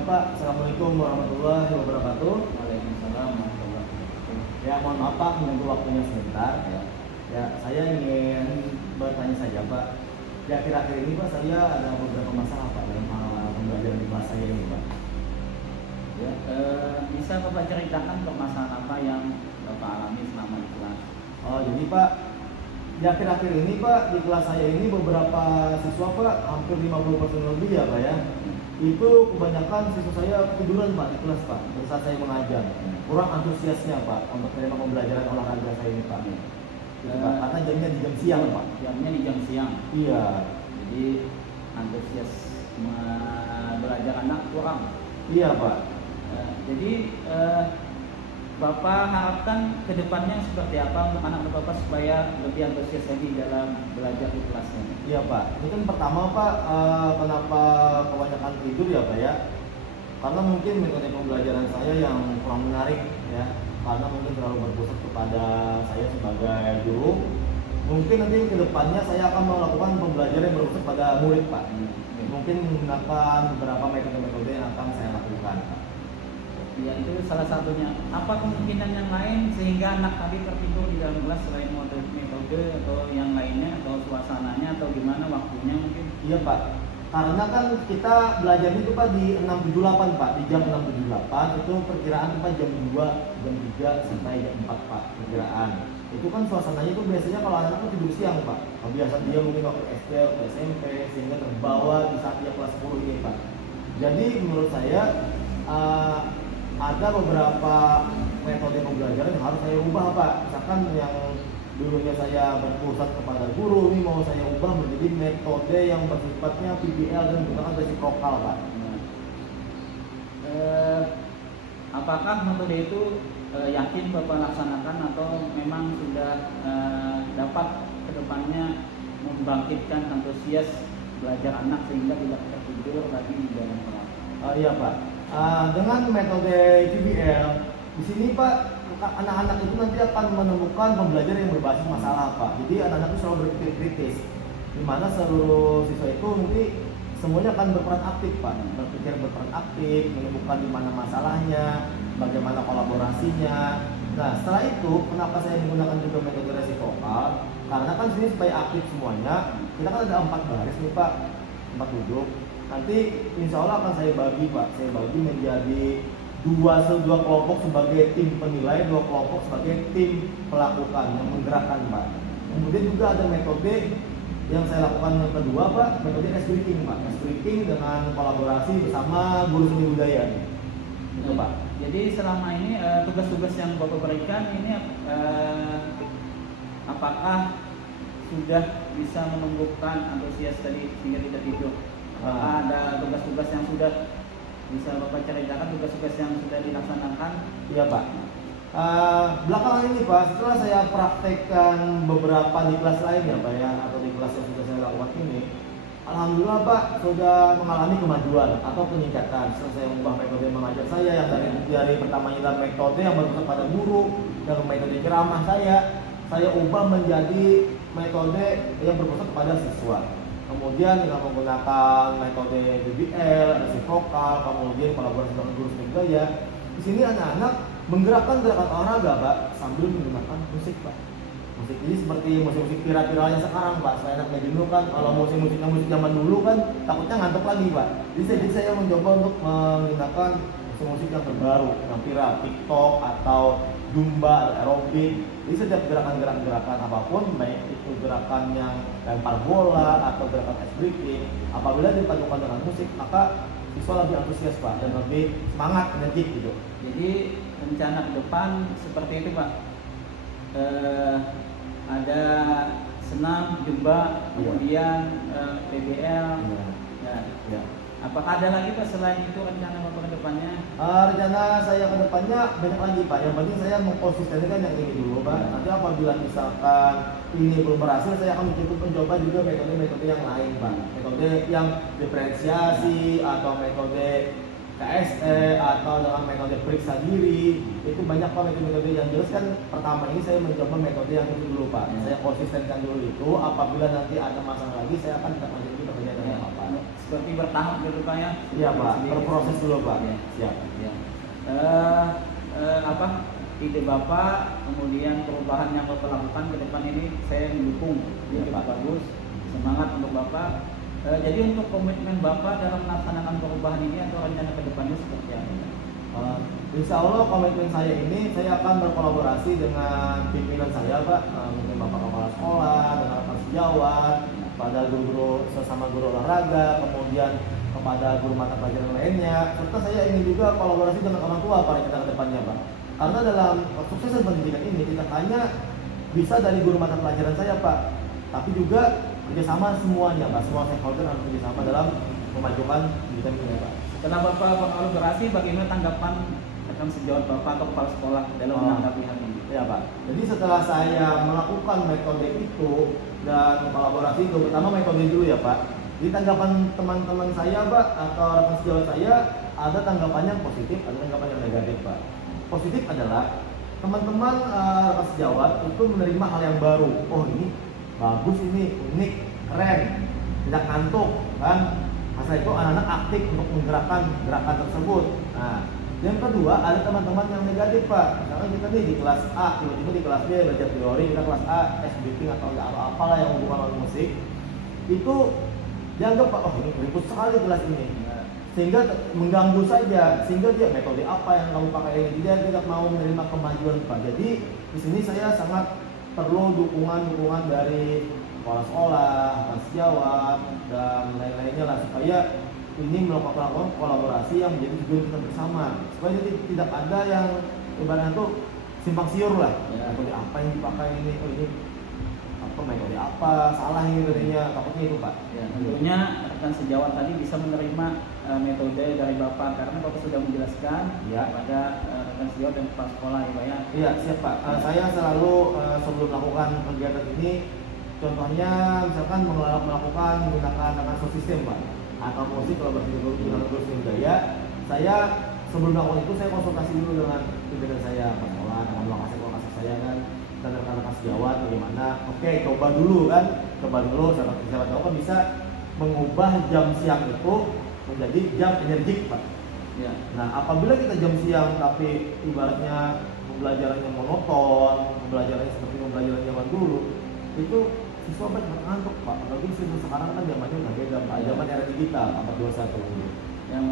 Ya Pak, Assalamualaikum warahmatullahi wabarakatuh. Waalaikumsalam warahmatullahi wabarakatuh. Ya mohon maaf Pak, menunggu waktunya sebentar. Ya, saya ingin bertanya saja Pak. Ya akhir-akhir ini Pak, saya ada beberapa masalah Pak dalam hal pembelajaran di kelas saya ini Pak. Ya, bisa Bapak ceritakan permasalahan apa yang Bapak alami selama di kelas? Oh jadi Pak, di akhir-akhir ini Pak, di kelas saya ini beberapa siswa Pak, hampir 50% lebih ya Pak ya. Itu kebanyakan siswa saya ketiduran Pak di kelas Pak, pada saat saya mengajar. Kurang antusiasnya Pak untuk menerima pembelajaran olahraga saya ini Pak. Gitu, Pak. Karena jamnya di jam siang Pak. Jamnya di jam siang. Iya. Jadi antusias belajar anak kurang. Iya Pak. Jadi Bapak harapkan kedepannya seperti apa untuk anak Bapak supaya lebih antusias lagi dalam belajar di kelasnya? Iya Pak. Ini kan pertama Pak, kenapa kebanyakan tidur ya Pak ya? Karena mungkin metode pembelajaran saya yang kurang menarik ya. Karena mungkin terlalu berpusat kepada saya sebagai guru. Mungkin nanti ke depannya saya akan melakukan pembelajaran yang berpusat pada murid Pak. Mungkin menggunakan beberapa metode-metode yang akan saya lakukan Pak. Ya, itu salah satunya. Apa kemungkinan yang lain sehingga anak tadi tertidur di dalam kelas selain metode atau yang lainnya atau suasananya atau gimana waktunya mungkin? Iya Pak. Karena kan kita belajar itu Pak di 678 Pak, di jam 678 itu perkiraan Pak jam 2, jam 3 sampai jam 4 Pak perkiraan. Itu kan suasananya itu biasanya kalau anak-anak tidur siang Pak. Kalau biasa dia mungkin waktu SD atau SMP sehingga terbawa di saat dia kelas 10 ini Pak. Jadi menurut saya ada beberapa metode pembelajaran yang harus saya ubah Pak. Misalkan yang dulunya saya berpusat kepada guru, ini mau saya ubah menjadi metode yang bersifatnya PBL dan menggunakan resiprokal Pak. Apakah metode itu yakin Bapak laksanakan atau memang sudah dapat kedepannya membangkitkan antusias belajar anak sehingga tidak tertidur lagi di dalam kelas? Iya Pak. Dengan metode PBL di sini Pak, anak-anak itu nanti akan menemukan pembelajaran yang berbasis masalah Pak. Jadi anak-anak itu selalu berpikir kritis, di mana seluruh siswa itu nanti semuanya akan berperan aktif Pak, berperan aktif, menemukan di mana masalahnya, bagaimana kolaborasinya. Nah setelah itu, kenapa saya menggunakan juga metode resiprokal? Karena kan sini supaya aktif semuanya, kita kan ada 4 baris nih Pak, 4 duduk. Nanti insya Allah akan saya bagi Pak, saya bagi menjadi dua kelompok sebagai tim penilai, 2 kelompok sebagai tim pelakukan yang menggerakkan Pak. Kemudian juga ada metode yang saya lakukan yang kedua Pak, metode ice breaking Pak, ice breaking dengan kolaborasi bersama guru seni budaya. Itu Pak. Jadi selama ini tugas-tugas yang Bapak berikan ini apakah sudah bisa menumbuhkan antusias tadi sehingga tidak tidur? Apakah ada tugas-tugas yang sudah bisa Bapak ceritakan, tugas-tugas yang sudah dilaksanakan? Iya Pak. Belakangan ini Pak, setelah saya praktekkan beberapa di kelas lain ya Pak ya, atau di kelas yang sudah saya lakukan ini, alhamdulillah Pak sudah mengalami kemajuan atau peningkatan. Setelah saya mengubah metode mengajar saya yang dari pertamanya metode yang berpusat pada guru dan metode ceramah saya ubah menjadi metode yang berpusat pada siswa. Kemudian dengan menggunakan metode BBL, resiprokal, kemudian kolaborasi dengan guru seni budaya. Di sini anak-anak menggerakkan gerakan olahraga Pak sambil menggunakan musik Pak. Musik ini seperti musik-musik viral-viralnya sekarang Pak. Selain anaknya jenuh kan, kalau musik-musik zaman dulu kan takutnya ngantuk lagi Pak. Jadi saya mencoba untuk menggunakan musik-musik yang terbaru, yang viral, TikTok atau Zumba, aerobik. Jadi setiap gerakan-gerakan apapun, baik itu gerakan yang lempar bola atau gerakan ice breaking, apabila dipadukan dengan musik, maka siswa lebih antusias Pak dan lebih semangat, energik gitu. Jadi rencana ke depan seperti itu Pak. Ada senam, Zumba, kemudian PBL. Ya. Apakah ada lagi Pak selain itu rencana Bapak ke depannya? Rencana saya ke depannya banyak lagi Pak. Yang penting saya mengkonsistenkan yang ini dulu Pak. Nanti apabila misalkan ini belum berhasil, saya akan mencoba juga metode-metode yang lain Pak. Metode yang diferensiasi atau metode KSE atau dengan metode periksa diri. Itu banyak Pak metode-metode yang jelas kan. Pertama ini saya mencoba metode yang itu dulu Pak. Saya konsistenkan dulu itu. Apabila nanti ada masalah lagi, saya akan tidak lanjut pekerjaan dengan Bapak. seperti bertahap gitu Pak ya. Iya Pak, Sendiri- berproses dulu Pak. Ya. Siap. Ya. Apa ide Bapak, kemudian perubahan yang Bapak lakukan ke depan ini saya mendukung. Ya, Ini Pak. bagus, semangat untuk Bapak. Jadi untuk komitmen Bapak dalam melaksanakan perubahan ini atau rencana ke depannya seperti apa? Insya Allah komitmen saya ini saya akan berkolaborasi dengan pimpinan saya Pak, mungkin Bapak Kepala Sekolah, dengan rekan sejawat, pada guru-guru sesama guru olahraga, kemudian kepada guru mata pelajaran lainnya, serta saya ingin juga kolaborasi dengan orang tua pada kita ke depannya Pak. Karena dalam kesuksesan pendidikan ini tidak hanya bisa dari guru mata pelajaran saya Pak, tapi juga kerjasama semuanya Pak, semua stakeholder harus kerjasama dalam memajukan pendidikan ini Pak. Setelah Bapak berkolaborasi, bagaimana tanggapan rekan sejawat Bapak atau kepala sekolah dalam menanggapi hal ini? Ya Pak. Jadi setelah saya melakukan metode itu dan kolaborasi itu, pertama metode dulu ya Pak. Di tanggapan teman-teman saya Pak atau rekan sejawat saya ada tanggapan yang positif, ada tanggapan yang negatif Pak. Positif adalah teman-teman rekan sejawat itu menerima hal yang baru. Oh ini bagus, ini unik, keren, tidak ngantuk kan. Masa itu anak-anak aktif untuk menggerakkan gerakan tersebut. Nah, yang kedua ada teman-teman yang negatif Pak. Misalnya kita nih di kelas A, tiba-tiba di kelas B belajar teori, kita kelas A SBT atau apalah yang hubungan dengan musik, itu dianggap Pak, oh ini ribut sekali kelas ini, sehingga mengganggu saja, sehingga dia metode apa yang kamu pakai ini, dia tidak mau menerima kemajuan Pak. Jadi di sini saya sangat perlu dukungan dari kepala sekolah, rekan sejawat dan lain-lainnya lah, supaya ini melakukan kolaborasi yang menjadi tujuan kita bersama, supaya jadi tidak ada yang ibaratnya tuh simpang siur lah. Ya. Metode apa yang dipakai ini, oh ini apa metode apa, salah ini metodenya, takutnya itu Pak. Ya, tentunya rekan sejawat tadi bisa menerima metode dari Bapak karena Bapak sudah menjelaskan Ya. kepada rekan sejawat dan kepala sekolah ya Pak ya. Iya siap Pak. Saya selalu sebelum melakukan kegiatan ini, contohnya misalkan melakukan menggunakan sistem Pak, atau musik kalau dengan guru budaya, saya sebelum melakukan itu saya konsultasi dulu dengan pimpinan saya Pak sekolah, dengan lokasi saya kan, dan rekan-rekan sejawat bagaimana. Oke, coba dulu kan, saya sejawat tahu kan bisa mengubah jam siang itu menjadi jam energik Pak. Ya. Nah, apabila kita jam siang tapi ibaratnya pembelajarannya monoton, pembelajarannya seperti pembelajaran zaman dulu, itu siswa banyak ngantuk Pak. Apalagi siswa sekarang kan zamannya udah beda Pak, zaman era digital, abad 21. Yang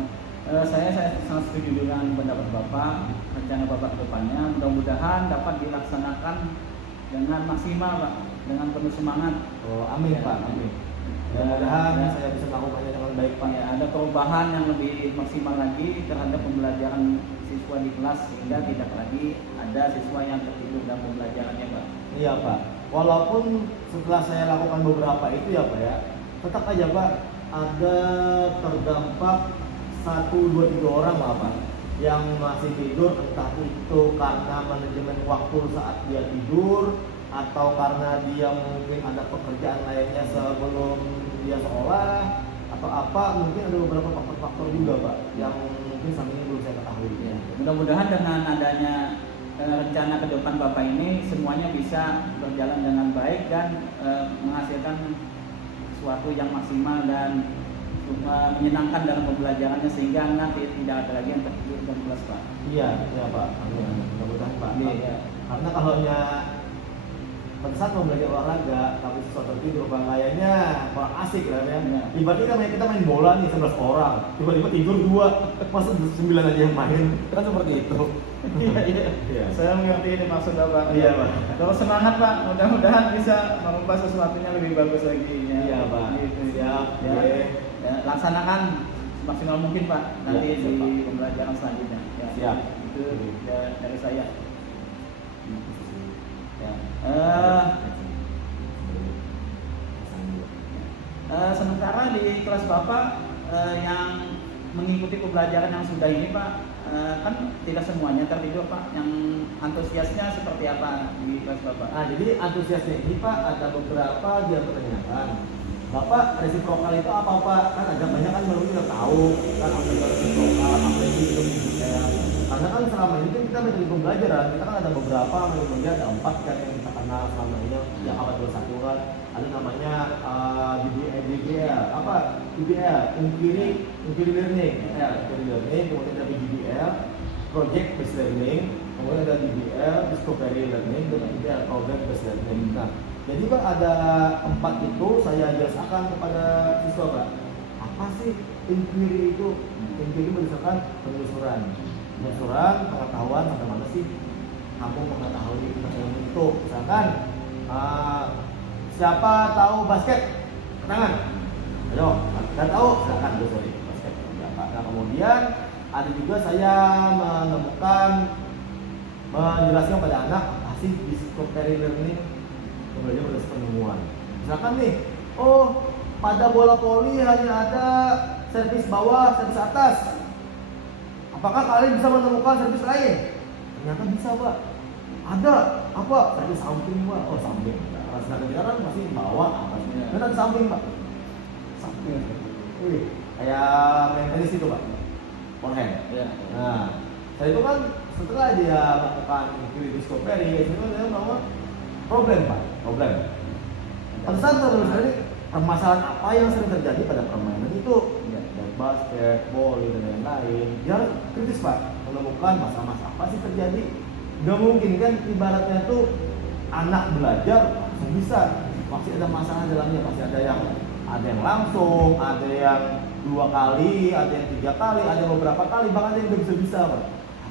saya sangat setuju dengan pendapat Bapak, rencana Bapak ke depannya mudah-mudahan dapat dilaksanakan dengan maksimal Pak, dengan penuh semangat. Oh, amin Ya. Pak, amin. Mudah-mudahan Ya. saya bisa melakukannya dengan baik Pak. Ya, ada perubahan yang lebih maksimal lagi terhadap pembelajaran siswa di kelas sehingga tidak lagi ada siswa yang tertidur dalam pembelajarannya Pak. Iya Pak. Walaupun setelah saya lakukan beberapa itu ya Pak ya, tetap aja Pak ada terdampak 1, 2, 3 orang lah Pak yang masih tidur, entah itu karena manajemen waktu saat dia tidur atau karena dia mungkin ada pekerjaan lainnya sebelum dia sekolah atau apa, mungkin ada beberapa faktor-faktor juga Pak yang mungkin saat ini belum saya ketahui. Ya, mudah-mudahan dengan adanya rencana ke depan Bapak ini semuanya bisa berjalan dengan baik dan menghasilkan sesuatu yang maksimal dan menyenangkan dalam pembelajarannya sehingga anak tidak ada lagi yang tertidur dalam kelas Pak. Iya, iya Pak. Amin. Mudah-mudahan Pak. Iya. Karena kalau pada saat mau belajar olahraga, tapi siswa tertidur Pak, kayaknya kurang asik lah ya. Iya. Ibaratnya kita main bola nih 11 orang, tiba-tiba tidur 2, masa 9 aja yang main, kan seperti itu. Iya. Saya mengerti ini maksud Bapak. Iya Pak. Terus semangat Pak, mudah-mudahan bisa mengubah sesuatunya lebih bagus lagi. Ya. Iya Pak. Gitu. Siap. Ya. Oke. Ya, laksanakan maksimal mungkin Pak nanti Ya, siap, di Pak. pembelajaran selanjutnya. Ya. Siap. Itu dari saya. Ya. Sementara di kelas Bapak yang mengikuti pembelajaran yang sudah ini Pak, kan tidak semuanya tertidur Pak. Yang antusiasnya seperti apa di kelas Bapak? Nah, jadi antusiasnya ini Pak ada beberapa dia pertanyakan. Bapak resiprokal itu apa Pak? Kan ada banyak kan baru kita tahu kan apa itu resiprokal, apa itu detail. Karena kan selama ini kan kita metode pembelajaran, kita kan ada beberapa metode ada 4 kan yang kita kenal selama ini yang abad 21 kan. ada namanya DBL, apa DBL, Inquiry Learning, kemudian ada DBL, Project Based Learning, kemudian ada DBL, Discovery Learning, dan DBL, Program Based Learning. Nah, jadi Pak ada 4 itu saya jelaskan kepada siswa Pak. Apa sih inquiry itu? Inquiry berdasarkan penelusuran, pengetahuan bagaimana sih kamu mengetahui tentang itu. Misalkan siapa tahu basket? Tangan. Ayo, tidak tahu silakan sorry basket. Nah, kemudian ada juga saya menjelaskan pada anak apa sih discovery learning, belajar berdasarkan penemuan. Misalkan nih, oh pada bola voli hanya ada servis bawah, servis atas. Apakah kalian bisa menemukan servis lain? Ternyata bisa Pak. Ada apa? Servis samping Pak. Oh samping. Karena sedangkan kita kan masih bawah atasnya. Dan ada samping Pak. Samping. Kayak main tenis itu Pak. Forehand. Ya. Nah, saya itu kan setelah dia melakukan inquiry discovery, itu dia bahwa problem Pak. Problem. Pada saat terus permasalahan apa yang sering terjadi pada permainan itu, ya, basket, volley dan lain-lain, dia kritis Pak, menemukan masalah-masalah apa sih terjadi. Gak mungkin kan ibaratnya tuh anak belajar langsung bisa, pasti ada masalah dalamnya, pasti ada yang langsung, ada yang 2 kali, ada yang 3 kali, ada yang beberapa kali, bahkan ada yang gak bisa Pak.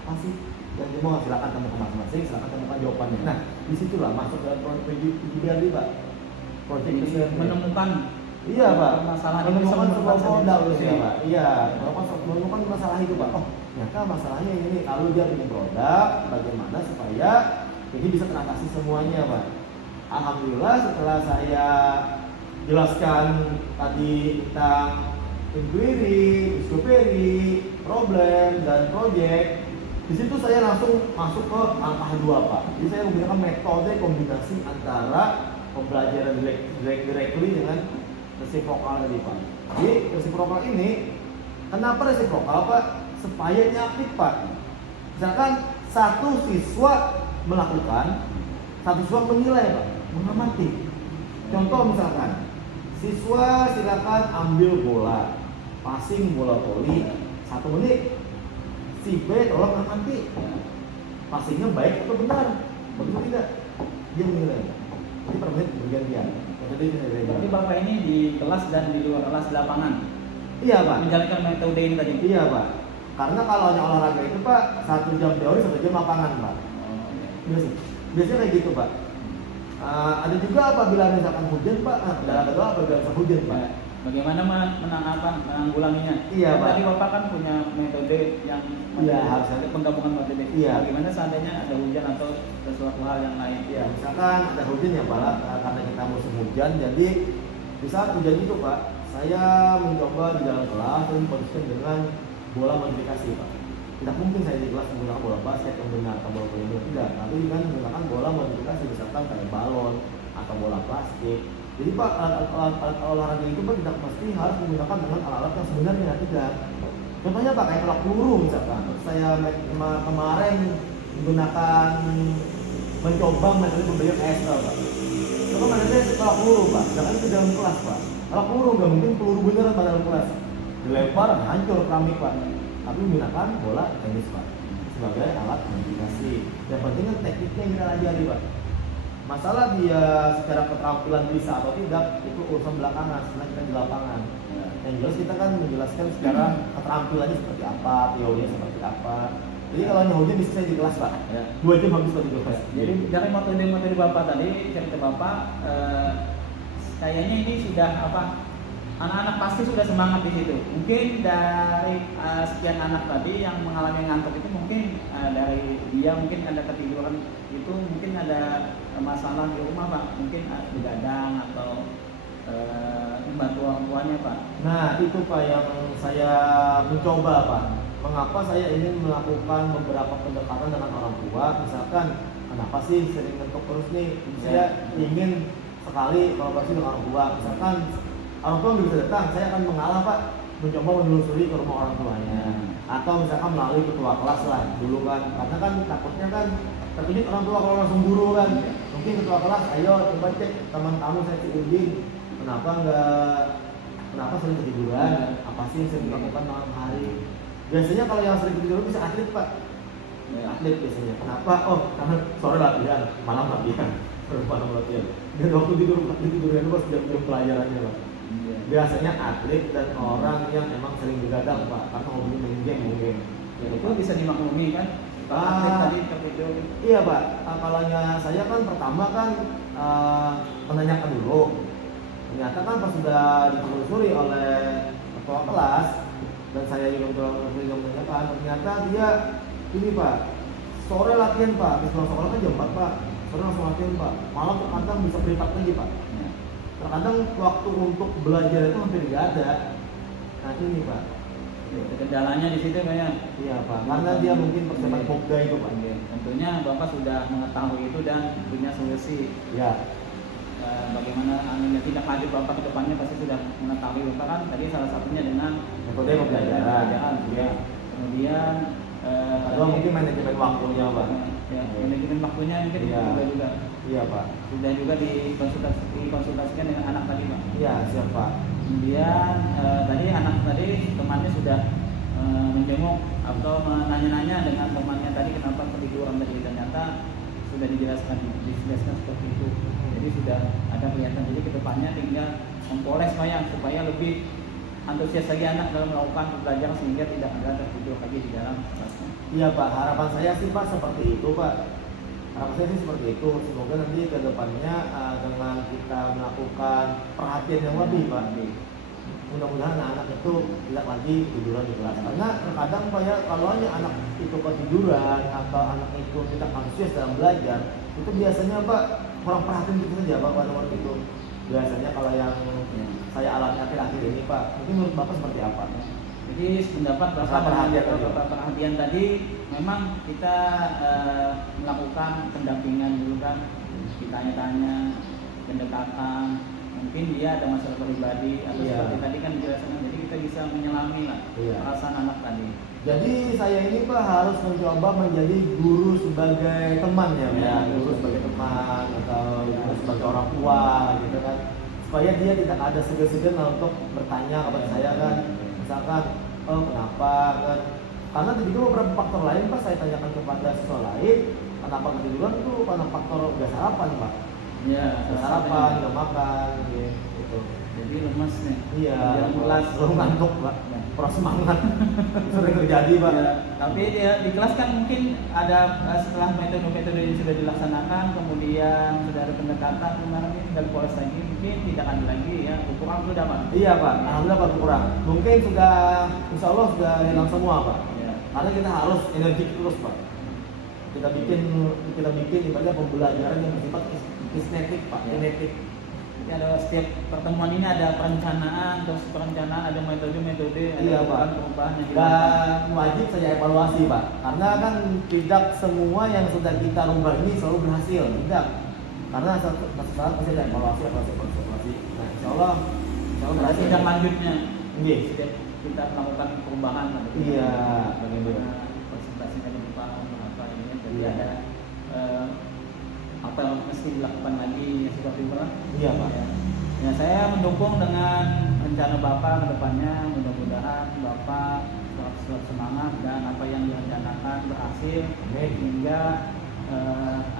Apa sih? Dan dia mau silakan temukan masing-masing, silakan temukan jawabannya. Nah, disitulah masuk dalam PJBL Pak. Project menemukan masalah menemukan sebuah produk ya Pak. Iya, menemukan masalah itu Pak. Oh, ternyata masalahnya ini. Lalu dia bikin produk, bagaimana supaya ini bisa teratasi semuanya Pak. Alhamdulillah setelah saya jelaskan tadi tentang inquiry, discovery, problem dan project, di situ saya langsung masuk ke langkah 2 Pak. Jadi saya menggunakan metode kombinasi antara pembelajaran directly dengan reciprocal tadi Pak. Jadi reciprocal ini, kenapa reciprocal Pak? Supaya nyapik Pak. Misalkan satu siswa melakukan, satu siswa menilai Pak, mengamati. Contoh misalkan, siswa silakan ambil bola, passing bola voli 1 menit. Si B tolong amati, passingnya baik atau benar, betul tidak? Dia menilai. Jadi per menit bergantian. Berarti Bapak ini di kelas dan di luar kelas di lapangan? Iya Pak. Menjalankan metode ini tadi? Iya Pak. Karena kalau hanya olahraga itu Pak, 1 jam teori, 1 jam lapangan Pak. Iya sih. Biasanya kayak gitu Pak. Ada juga apabila misalkan hujan Pak, olahraga doang apabila hujan Pak. Bagaimana menanggulanginya? Iya Pak. Tadi Bapak kan punya metode yang harus ada penggabungan metode. Iya. Bagaimana seandainya ada hujan atau sesuatu hal yang lain? Iya. Misalkan ada hujan ya Pak, karena kita musim hujan, jadi di saat hujan itu Pak, saya mencoba di dalam kelas dan konsisten dengan bola modifikasi Pak. Tidak mungkin saya di kelas menggunakan bola basket yang benar atau bola voli, tidak. Tapi dengan menggunakan bola modifikasi, misalkan kayak balon atau bola plastik. Jadi Pak, alat olahraga itu Pak tidak pasti harus menggunakan dengan alat-alat yang sebenarnya, tidak. Contohnya Pak, kayak kalau peluru misalkan. Saya kemarin menggunakan mencoba metode pembelajaran ESL Pak. Coba metode kalau peluru Pak, jangan itu dalam kelas Pak. Kalau peluru nggak mungkin peluru beneran pada dalam kelas. Dilempar hancur keramik Pak. Tapi menggunakan bola tenis Pak sebagai alat modifikasi. Yang penting kan tekniknya yang kita ajari Pak. Masalah dia secara keterampilan bisa atau tidak itu urusan belakangan, setelah kita di lapangan. Yang jelas kita kan menjelaskan secara keterampilannya seperti apa, teorinya seperti apa. Jadi kalau hanya hujan bisa di kelas Pak. 2 jam habis di kelas. Jadi dari metode Bapak tadi, cerita Bapak, kayaknya ini sudah anak-anak pasti sudah semangat di situ. Mungkin dari sekian anak tadi yang mengalami ngantuk itu mungkin dari dia mungkin ada ketiduran itu, mungkin ada masalah di rumah Pak, mungkin begadang atau membantu orang tuanya Pak. Nah itu Pak yang saya mencoba Pak. Mengapa saya ingin melakukan beberapa pendekatan dengan orang tua? Misalkan kenapa sih sering ngantuk terus nih? Saya ingin sekali kolaborasi dengan orang tua. Misalkan orang tua bisa datang, saya akan mengalah Pak, mencoba menelusuri ke rumah orang tuanya, atau misalkan melalui ketua kelas lah dulu kan, karena kan takutnya kan terkejut orang tua kalau langsung guru kan, mungkin ketua kelas, ayo coba cek teman kamu saya si Udin, kenapa sering ketiduran, apa sih yang sering dilakukan malam hari. Biasanya kalau yang sering ketiduran bisa atlet pak, atlet biasanya. Kenapa? Oh karena sore latihan, malam latihan, malam latihan. Dan waktu tidurnya itu pas jam pelajarannya pak. Biasanya atlet dan orang yang emang sering begadang pak, karena hobinya main game. Ya, itu bisa dimaklumi kan? Atlet tadi tertidur. Iya pak, kalau saya kan pertama kan menanyakan dulu. Ternyata kan pas sudah ditelusuri oleh ketua kelas dan saya juga menanyakan, ternyata dia ini pak, sore latihan pak, habis pulang sekolah kan jam 4 pak, sore langsung latihan pak, malam terkadang bisa beripat lagi pak. Terkadang waktu untuk belajar itu hampir tidak ada. Nah ini pak. Kendalanya di situ kayak. Iya pak, karena dia mungkin persiapan Pogda itu pak. Tentunya bapak sudah mengetahui itu dan punya solusi. Ya. Bagaimana tindak lanjut bapak ke depannya pasti sudah mengetahui. Bapak kan tadi salah satunya dengan metode pembelajaran. Ya. Kemudian atau mungkin manajemen waktunya pak. Ya, manajemen waktunya mungkin juga. Iya pak. Sudah juga dikonsultasikan dengan anak tadi pak. Iya siap pak. Kemudian tadi anak tadi temannya sudah menjenguk atau menanya-nanya dengan temannya tadi kenapa ketiduran tadi, ternyata sudah dijelaskan seperti itu. Jadi sudah ada kelihatan, jadi kedepannya tinggal mempoles supaya lebih antusias lagi anak dalam melakukan pembelajaran sehingga tidak ada tertidur lagi di dalam kelasnya. Iya pak, harapan saya sih pak seperti itu pak. Harapan saya sih seperti itu. Semoga nanti ke depannya dengan kita melakukan perhatian yang lebih pak, mudah-mudahan anak-anak itu tidak lagi tiduran di kelas. Karena terkadang pak ya, kalau hanya anak itu ketiduran atau anak itu tidak antusias dalam belajar, itu biasanya pak kurang perhatian gitu saja pak pada waktu itu. Biasanya kalau yang saya alami akhir-akhir ini pak, mungkin menurut bapak seperti apa? Jadi pendapat perhatian tadi memang kita melakukan pendampingan dulu kan, ditanya-tanya, pendekatan, mungkin dia ada masalah pribadi atau seperti tadi kan dijelaskan, jadi kita bisa menyelami lah perasaan anak tadi. Jadi saya ini pak harus mencoba menjadi guru sebagai teman ya, guru sebagai teman atau guru sebagai orang tua gitu kan, supaya dia tidak ada segan-segan untuk bertanya kepada saya kan, misalkan kenapa kan, karena juga beberapa faktor lain pak saya tanyakan kepada siswa lain, kenapa ketiduran itu karena faktor nggak sarapan pak. Iya, sarapan nggak makan gitu. Jadi lemas nih. Iya, belum ngantuk pak. Kurang semangat. Sering terjadi pak. Ya, tapi di kelas kan mungkin ada setelah metode-metode yang sudah dilaksanakan, kemudian sudah ada pendekatan, kemarin ini tinggal poles lagi, mungkin tidak ada lagi ya, kurang sudah pak. Iya pak, alhamdulillah pak kurang. Mungkin sudah, insya Allah sudah hilang semua pak. Ya. Karena kita harus energi terus pak. Kita bikin ibadah pembelajaran yang bersifat kinetik pak, kinetik. Jadi ada setiap pertemuan ini ada perencanaan, ada metode-metode, ada perubahan yang dan wajib saya evaluasi pak, karena kan tidak semua yang sudah kita rubah ini selalu berhasil, tidak, karena satu saat pasti ada evaluasi. Nah insya Allah berhasil dan lanjutnya. Iya. Setiap kita melakukan perubahan. Iya. Bagaimana presentasi tadi pak, apa ini jadi ada apa yang mesti dilakukan lagi seperti itu kan? Iya pak. Ya, saya mendukung dengan rencana bapak ke depannya, mudah-mudahan bapak selalu semangat dan apa yang direncanakan berhasil hingga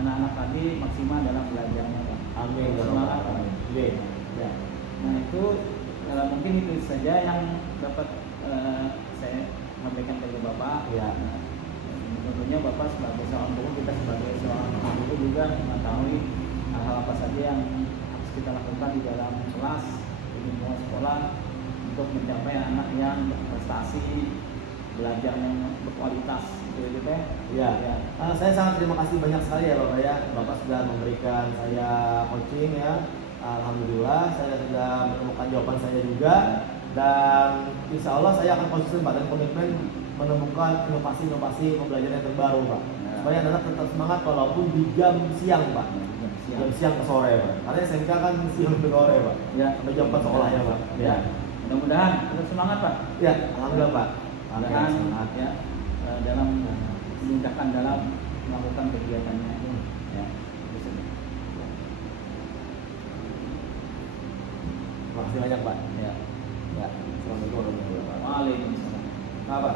anak-anak tadi maksimal dalam belajarnya pak. Amin. Semangat. Amin. Ya. Nah itu mungkin itu saja yang dapat saya sampaikan kepada bapak. Ya. Tentunya bapak sebagai seorang guru, kita sebagai seorang guru juga mengetahui hal apa saja yang harus kita lakukan di dalam kelas, di lingkungan sekolah untuk mencapai anak yang berprestasi, belajar yang berkualitas, gitu teh. Ya. Saya sangat terima kasih banyak sekali ya bapak ya, bapak sudah memberikan saya coaching ya. Alhamdulillah saya sudah menemukan jawaban saya juga, dan insya Allah saya akan konsisten pada komitmen menemukan inovasi pembelajaran yang terbaru pak, supaya anak tetap semangat walaupun di jam siang pak, jam siang ke sore pak, karena SMK kan siang ke sore pak, ya sampai jam 4 sekolahnya pak. Ya, mudah-mudahan tetap semangat pak. Ya, alhamdulillah pak. Mudah-mudahan semangat ya dalam meningkatkan dalam melakukan kegiatannya. Ya, Makasih banyak Pak. Ya. Ya. Assalamualaikum warahmatullahi wabarakatuh. Waalaikumsalam. Apa?